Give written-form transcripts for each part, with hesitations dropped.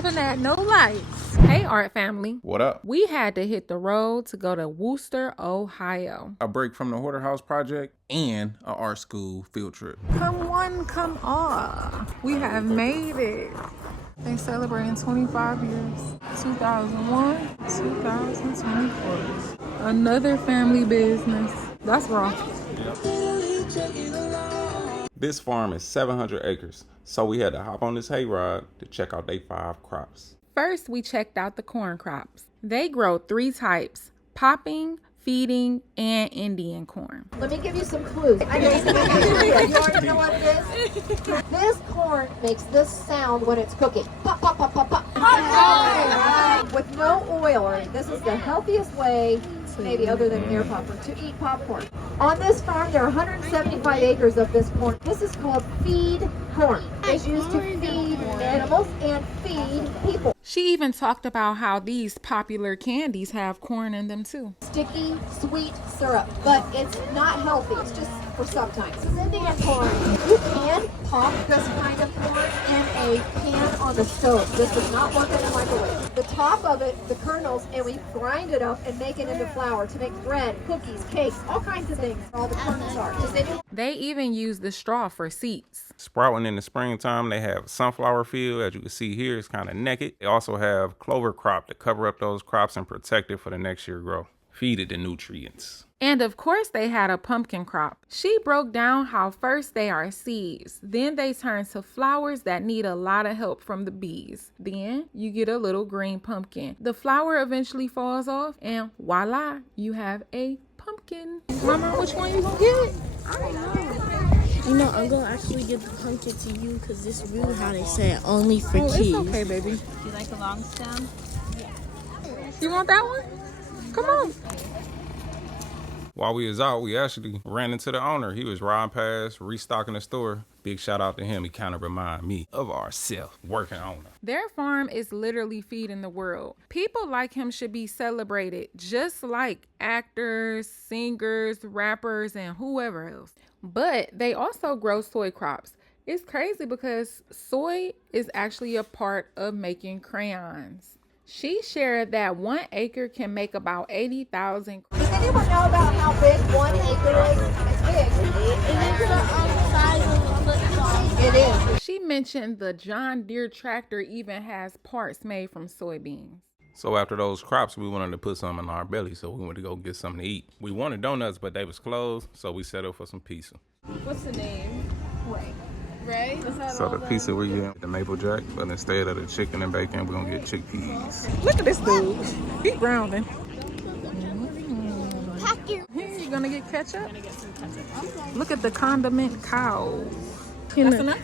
stopping at no lights. Hey, Art family. What up? We had to hit the road to go to Wooster, Ohio. A break from the Hoarder House project and an art school field trip. Come one, come all. We have made it. They celebrating 25 years. 2001, 2024. Another family business. That's raw. Yep. This farm is 700 acres, so we had to hop on this hayride to check out their 5 crops. First, we checked out the corn crops. They grow 3 types: popping, feeding, and Indian corn. Let me give you some clues. I know you already know what it is. This corn makes this sound when it's cooking. Pop, pop, pop, pop, pop. With no oil, or this is the healthiest way, maybe other than air popcorn, to eat popcorn. On this farm, there are 175 acres of this corn. This is called feed corn. It's used to feed animals and feed people. She even talked about how these popular candies have corn in them too. Sticky, sweet syrup, but it's not healthy. It's just for sometimes. This is Indian corn. You can pop this kind of corn in a pan on the stove. This does not work in the microwave. The top of it, the kernels, and we grind it up and make it into flour to make bread, cookies, cakes, all kinds of things. All the kernels are. They even use the straw for seeds. Sprouting in the springtime, they have sunflower field. As you can see here, it's kind of naked. They also have clover crop to cover up those crops and protect it for the next year growth. Feed it the nutrients. And of course, they had a pumpkin crop. She broke down how first they are seeds, then they turn to flowers that need a lot of help from the bees. Then you get a little green pumpkin. The flower eventually falls off, and voila, you have a pumpkin. Mama, which one you gonna get? I don't know. You know, I'm gonna actually give the pumpkin to you because this is really how they say it, only for kids. It's okay, baby. Do you like a long stem? You want that one? Come on. While we was out, we actually ran into the owner. He was riding past, restocking the store. Big shout out to him. He kind of remind me of our self-working owner. Their farm is literally feeding the world. People like him should be celebrated, just like actors, singers, rappers, and whoever else. But they also grow soy crops. It's crazy because soy is actually a part of making crayons. She shared that 1 acre can make about 80,000. Does anyone know about how big 1 acre is? It's big. It is. She mentioned the John Deere tractor even has parts made from soybeans. So after those crops, we wanted to put some in our belly, so we went to go get something to eat. We wanted donuts, but they was closed, so we settled for some pizza. What's the name? Ray. Ray? So the pizza we get the maple jack, but instead of the chicken and bacon, we're gonna get chickpeas. Look at this dude. He grounding. You gonna get ketchup? Look at the condiment cow. That's enough?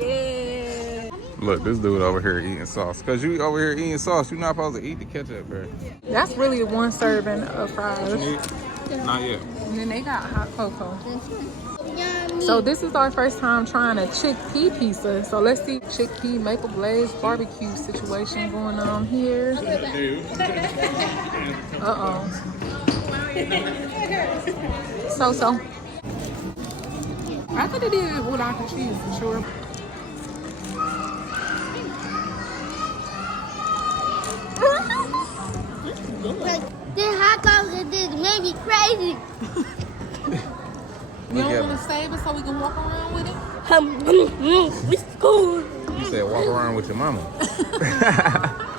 Yeah. Look, this dude over here eating sauce. Cause you over here eating sauce, you're not supposed to eat the ketchup, bro. That's really 1 serving of fries. Not yet. And then they got hot cocoa. So this is our first time trying a chickpea pizza. So let's see chickpea maple glazed barbecue situation going on here. Uh-oh. So. I could have did it without the cheese for sure. The hot dogs and this made me crazy. You don't want to save it so we can walk around with it? It's cool. You said walk around with your mama.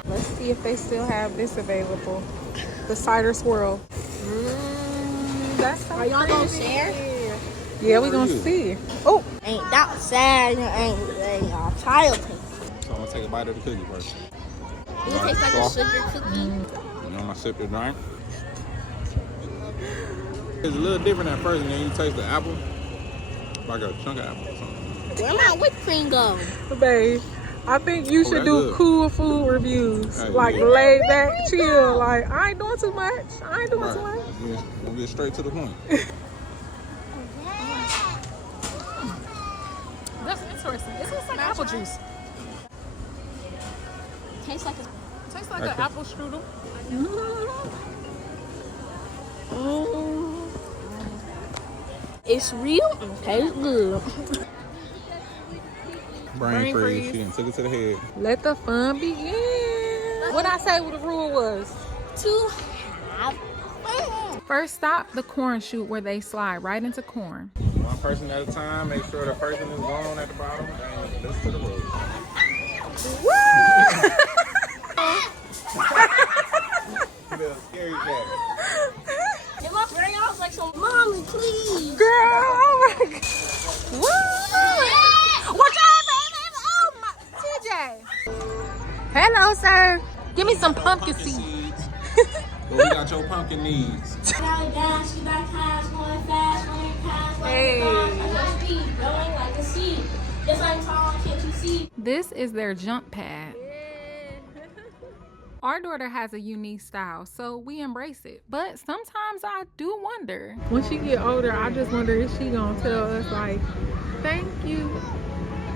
Let's see if they still have this available. The cider swirl. That's so Are y'all gonna pretty. share? Yeah, we're gonna see. Oh, Ain't that sad? Ain't child thing. So I'm gonna take a bite of the cookie first. Does it taste like a sugar cookie? You know my sip the drink. It's a little different at first, and then you taste the apple, like a chunk of apple or something. Where my whipped cream go? babe. I think you should do good. cool food reviews. Hey, like yeah. laid back, chill. Like, I ain't doing too much. I ain't doing too much. We'll get straight to the point. That's interesting. It tastes like apple juice. Tastes like a. Tastes like an apple strudel. It's real and tastes good. Brain freeze. She done took it to the head. Let the fun begin. What I say what the rule was? To have First, stop the corn chute where they slide right into corn. One person at a time. Make sure the person is gone at the bottom. And listen to the rules. Little scary cat. Am I very off like some mommy, please? Girl, oh my God. Woo! Watch out, baby. Oh my, TJ. Hello, sir. Give me some pumpkin seeds. Well, we got your pumpkin needs. This is their jump pad. Our daughter has a unique style, so we embrace it. But sometimes I do wonder. When she get older, I just wonder if she gonna tell us like, thank you.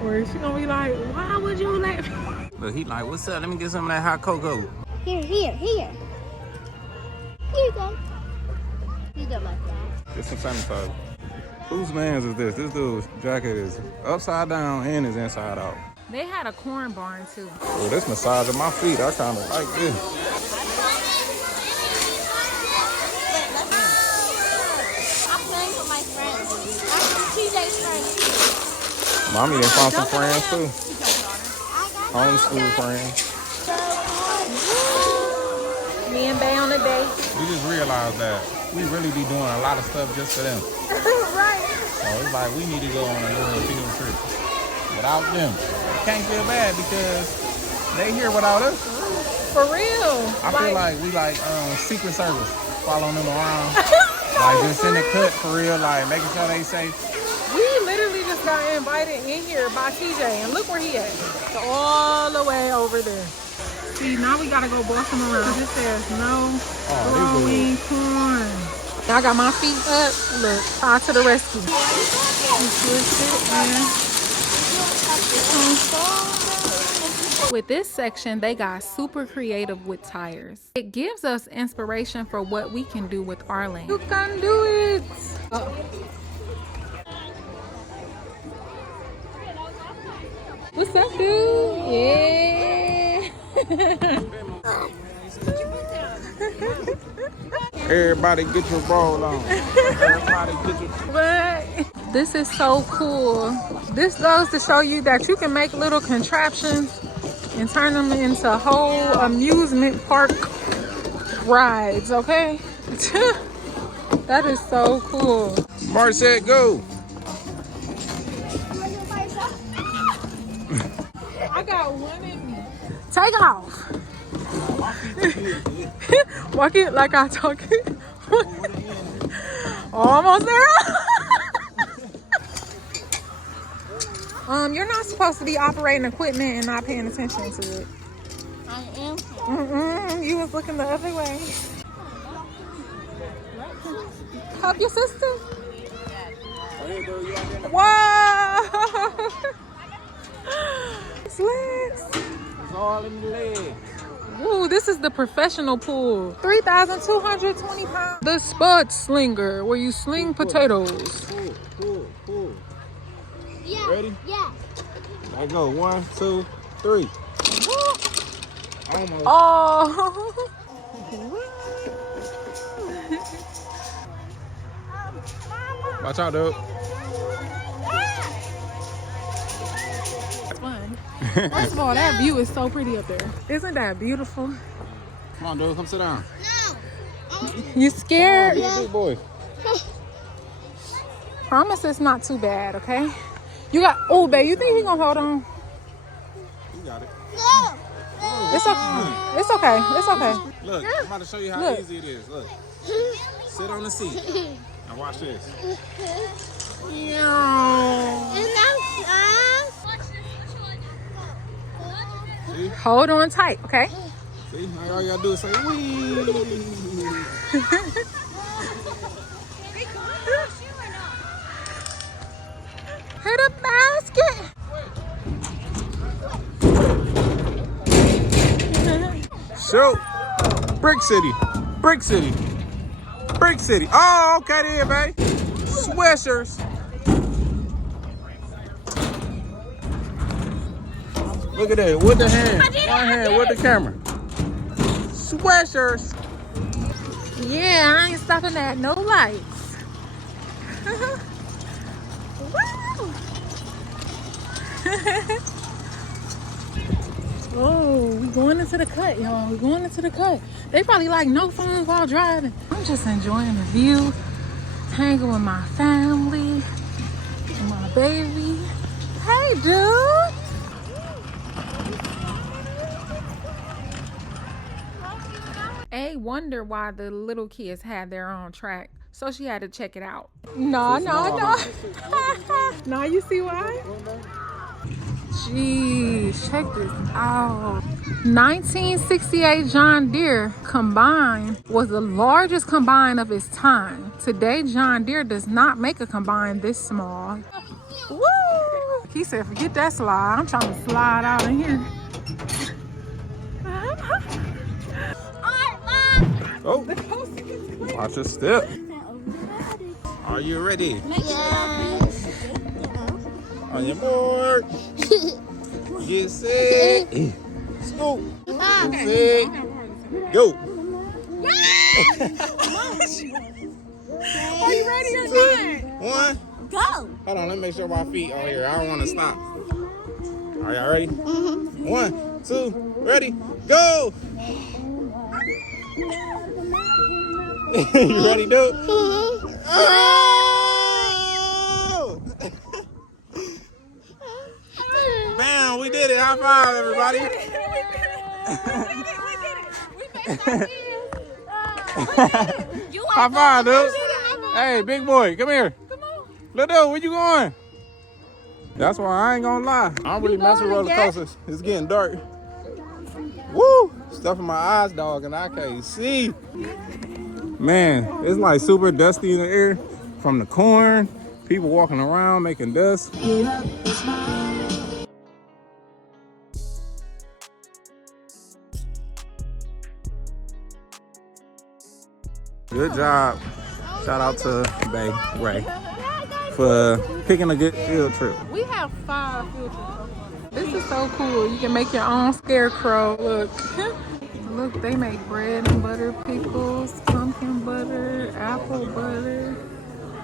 Or is she gonna be like, why would you let me? Look, he like, what's up? Let me get some of that hot cocoa. Here. Here you go. You don't like that. Get some sanitizer. Whose man's is this? This dude's jacket is upside down and is inside out. They had a corn barn too. Oh, this massaging my feet. I kind of like this. I'm playing with my friends. I'm TJ's friends. Mommy done found some friends too. Homeschool friends. Me and Bay on the day. We just realized that we really be doing a lot of stuff just for them. Right. So it's like we need to go on a little field trip without them. Can't feel bad because they here without us. For real. I feel like we like Secret Service following them around. Like just in the cut for real, like making sure they safe. We literally just got invited in here by TJ, and look where he at. All the way over there. See, now we gotta go boss him around. It says no throwing corn. I got my feet up. Look, tied to the rescue. With this section, they got super creative with tires. It gives us inspiration for what we can do with our land. You can do it. What's up, dude? Yeah. Everybody get your ball on. Everybody get your... But this is so cool. This goes to show you that you can make little contraptions and turn them into whole amusement park rides, okay? That is so cool. Marty said go. I got one in me. Take off. Walk it like I talk it. Almost there. You're not supposed to be operating equipment and not paying attention to it. I am. You was looking the other way. Help your sister. Whoa! Legs. It's all in the leg. Ooh, this is the professional pool. 3,220 pounds. The spud slinger, where you sling potatoes. Pull. Yeah. Ready? Yeah. I go. 1, 2, 3. Almost. Oh. Watch out, dude. It's fun. First of all, that view is so pretty up there. Isn't that beautiful? Come on, dude. Come sit down. You scared? Yeah. Big boy. Promise it's not too bad, okay? You got, oh, babe, you think he gonna hold on? You got it. It's okay. It's okay. It's okay. Look, I'm about to show you how easy it is. Look. Sit on the seat. Now watch this. See? Hold on tight, okay? See? Now all you gotta do is say, wee. Hit a basket. Shoot. Brick City. Brick City. Brick City. Oh, okay then, babe. Swishers. Look at that. With the hand. One hand with the camera. Sweatshirts. Yeah, I ain't stopping at no lights. Oh, we going into the cut, y'all. We going into the cut. They probably like no phones while driving. I'm just enjoying the view, hanging with my family, and my baby. Hey, dude. A wonder why the little kids had their own track, so she had to check it out. No. Now you see why? Jeez, check this out. 1968 John Deere combine was the largest combine of its time. Today, John Deere does not make a combine this small. Woo! He said, forget that slide. I'm trying to slide out in here. Oh, watch your step. Are you ready? Yes. On your board. Get set. Scoop. Get set. Go. Are you ready or not? One. Go. Hold on, let me make sure my feet are here. I don't want to stop. Are y'all ready? Mm-hmm. 1, 2, ready, go. You ready, dude? Mm-hmm. Oh! Man, we did it. High five, everybody. High five, dude. Hey, big boy, come here. Little dude, where you going? That's why I ain't gonna lie. I don't really mess with roller coasters. It's getting dark. Woo! Stuff in my eyes, dog, and I can't see. Man, it's like super dusty in the air from the corn. People walking around making dust. Good job. Shout out to Bay Ray for picking a good field trip. We have 5 field trips. This is so cool. You can make your own scarecrow. Look. Look, they make bread and butter pickles, pumpkin butter, apple butter.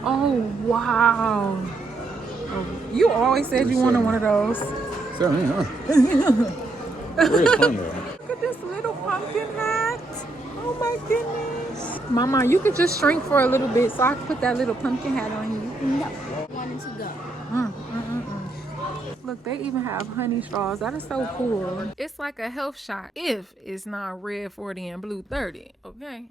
Oh, wow. Oh, you always said you wanted one of those. Tell me, huh? Where's fun though? Look at this little pumpkin hat. Oh my goodness. Mama, you could just shrink for a little bit so I can put that little pumpkin hat on you. No. Wanted to go. Look, they even have honey straws. That is so cool. It's like a health shot if it's not red 40 and blue 30, okay?